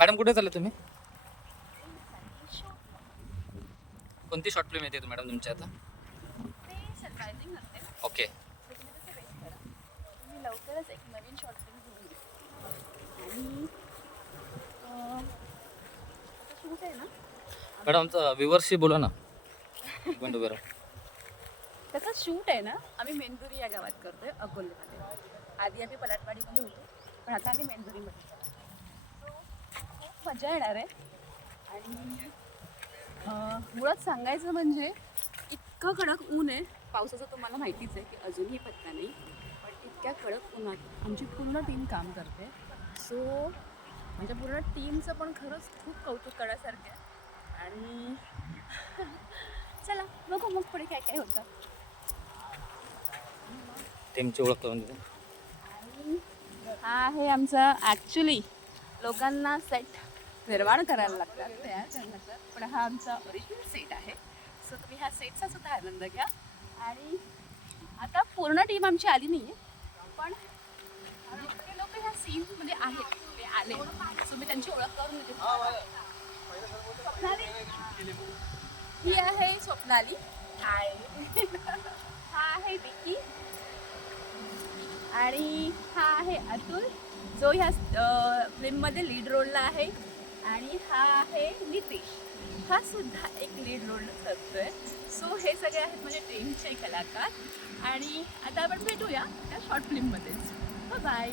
Madam कुठे चालले तुम्ही? कोणती शॉर्ट फिल्म येते मॅडम तुमच्या आता? सरप्रायझिंग असते. ओके. मी लवकरच एक नवीन शॉर्ट फिल्म घेऊन येते आणि शूट आहे ना मॅडम आमचा व्ह्युअर्सशी बोला ना. एक मिनिट उभे राहा. त्याचा शूट आहे ना आम्ही मेंदुरी या गावात करतोय अकोल्यामध्ये. आधी आम्ही पलाटवाडीमध्ये होतो पण आता आम्ही मेंदुरीमध्ये करतो. खूप मजा येणार आहे आणि मुळात सांगायचं म्हणजे इतकं कडक ऊन आहे. पावसाचं तुम्हाला माहितीच आहे की अजूनही पत्ता नाही, पण इतक्या कडक उन्हात आमची पूर्ण टीम काम करते. सो म्हणजे पूर्ण टीमचं पण खरंच खूप कौतुक करण्यासारखं आहे आणि चला बघू मग पुढे काय काय होतं. टीमची ओळख करून देतो. आणि हा आहे आमचा ॲक्च्युली लोकांना सेट निर्माण करायला लागतात, तयार करायला लागतात, पण हा आमचा ओरिजिनल सेट आहे. सो तुम्ही ह्या सेटचा सुद्धा आनंद घ्या. आणि आता पूर्ण टीम आमची आली नाही आहे, पण जितके लोक ह्या सीनमध्ये आहेत ते आले. सो मी त्यांची ओळख करून देते. स्वप्नाली, ही आहे स्वप्नाली. हाय. हा आहे विकी आणि हा आहे अतुल जो ह्या फिल्ममध्ये लीड रोलला आहे. आणि हा आहे नितेश, हा सुद्धा एक लीड रोल करतोय. सो हे सगळे आहेत म्हणजे टीमचे कलाकार. आणि आता आपण भेटूया त्या शॉर्ट फिल्ममध्येच. बाय.